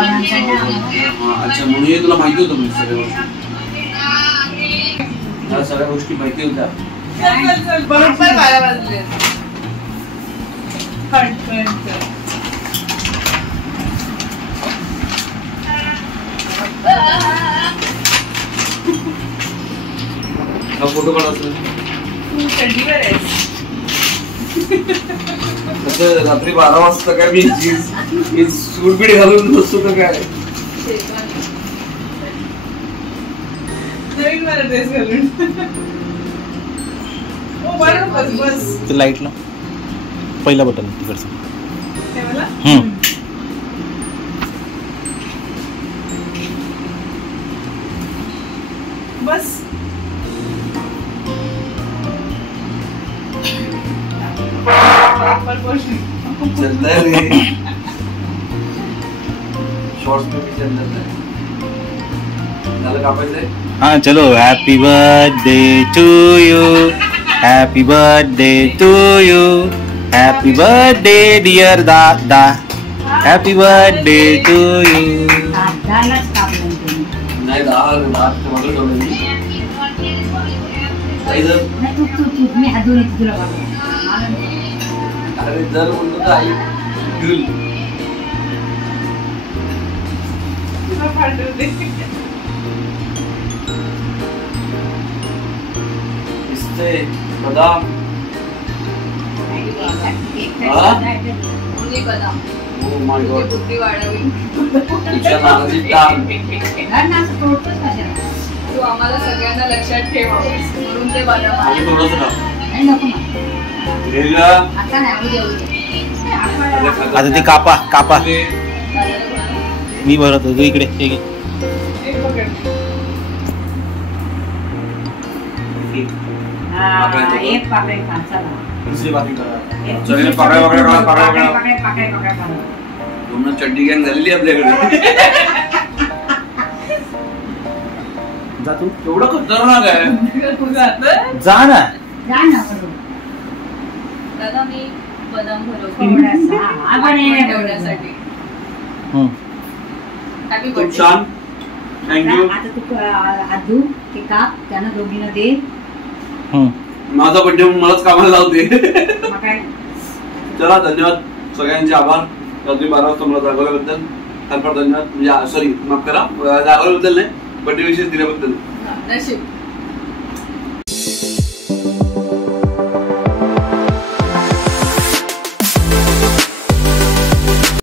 अच्छा म्हणून हे तुला माहिती होतं म्हणजे सगळ्या गोष्टी मला सगळ्या गोष्टी माहिती होत्या बरोबर 12 वाजले फोटो काढ रात्री 12 वाजता काय मी सूटबीट घालून बसतो का काय ड्रेस घालून ते लाईटला पहिला बटन तिकडचं बस चलता है शॉर्ट्स में भी चल जाता है हाँ चलो happy birthday to you happy birthday to you happy birthday dear दादा हैप्पी बर्थडे टू यू नाही दात मला जोडली मी हात धुवून तुला अरे जर म्हणतो तर आई घेऊन इससे बदाम Oh my God. बुद्धी वाढावी तुझ्या नावाची टांग तू आम्हाला सगळ्यांना लक्षात ठेव म्हणून ते बदाम आणि थोडंसं ना आता ते कापा कापा मी भरत होतो इकडे एक पाकळी दुसरी बाकी करा सगळे पाकळ्या पूर्ण चड्डी गँग झालेली आपल्याकडे जा तू एवढं खतरनाक आहे जा ना दादा मी बदाम भरवतो खूप छान थँक्यू आता तू हात धु ते काप त्यांना दोघींना दे माझा बर्थडे मलाच कामाला लावते चला धन्यवाद सगळ्यांचे आभार रात्री 12 वाजता मला जागवल्याबद्दल फार फार धन्यवाद म्हणजे सॉरी माफ करा जागवल्याबद्दल नाही बर्थडे विशेष दिल्याबद्दल नशीब